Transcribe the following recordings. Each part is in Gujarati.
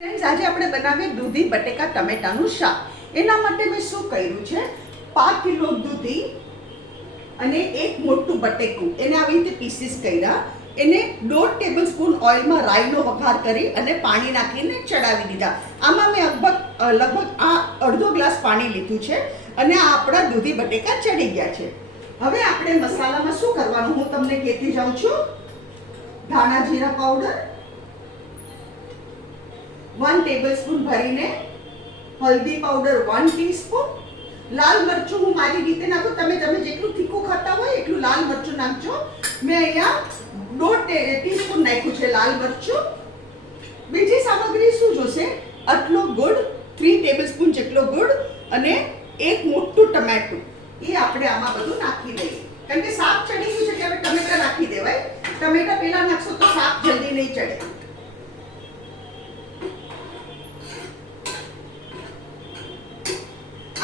ફ્રેન્ડ્સ, આજે આપણે બનાવીએ દૂધી બટેકા ટમેટાનું શાક. એના માટે મેં શું કર્યું છે, 5 કિલો દૂધી અને એક મોટું બટેકું એને આવી રીતે પીસીસ કર્યા. એને 1.5 ટેબલસ્પૂન ઓઇલમાં રાઈનો વઘાર કરી અને પાણી નાખીને ચડાવી દીધા. આમાં મેં લગભગ આ અડધો ગ્લાસ પાણી લીધું છે અને આ આપણા દૂધી બટેકા ચડી ગયા છે. હવે આપણે મસાલામાં શું કરવાનું હું તમને કહેતી જાઉં છું. ધાણા જીરા પાવડર 1 ટેબલસ્પૂન ભરીને, હલ્દી પાવડર 1 ટીસ્પૂન, લાલ મરચું હું મારી રીતે નાખું. તમે જેટલું તીખું ખાતા હોય એટલું લાલ મરચું નાખજો. મેં અહીંયા 1.5 ટીસ્પૂન નાખ્યું છે લાલ મરચું. બીજી સામગ્રી શું જોશે? આટલો ગોળ, 3 ટેબલસ્પૂન જેટલો ગોળ અને એક મોટું ટમેટું. એ આપણે આમાં બધું નાખી દઈએ, કારણ કે શાક ચડી ગયું છે એટલે હવે ટમેટા નાખી દેવાય. ટમેટા પહેલા નાખશો તો શાક જલ્દી નહીં ચડે.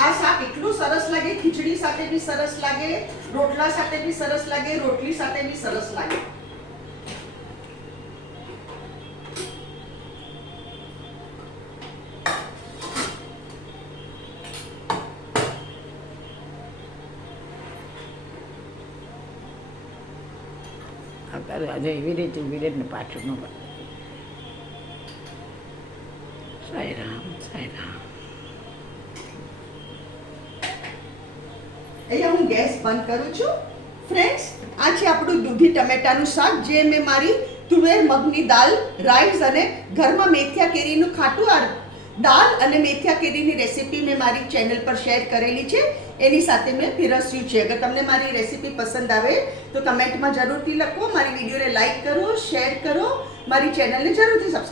આ શાક એટલું સરસ લાગે, ખીચડી સાથે બી સરસ લાગે, રોટલા સાથે બી સરસ લાગે, રોટલી સાથે બી સરસ લાગે. આજે એવી રીતે વિરેજને પાછું ન પડે. સાંઈરામ સાંઈરામ. અહીંયા હું ગેસ બંધ કરું છું. ફ્રેન્ડ્સ, આ છે આપણું દૂધી ટમેટાનું શાક, જે મેં મારી તુવેર મગની દાળ, રાઈસ અને ઘરમાં મેથિયા કેરીનું ખાટું દાળ અને મેથિયા કેરીની રેસીપી મેં મારી ચેનલ પર શેર કરેલી છે. એની સાથે મેં પીરસ્યું છે. અગર તમને મારી રેસીપી પસંદ આવે તો કમેન્ટમાં જરૂરથી લખો. મારી વિડીયોને લાઈક કરો, શેર કરો, મારી ચેનલને જરૂરથી સબસ્ક્રાઈબ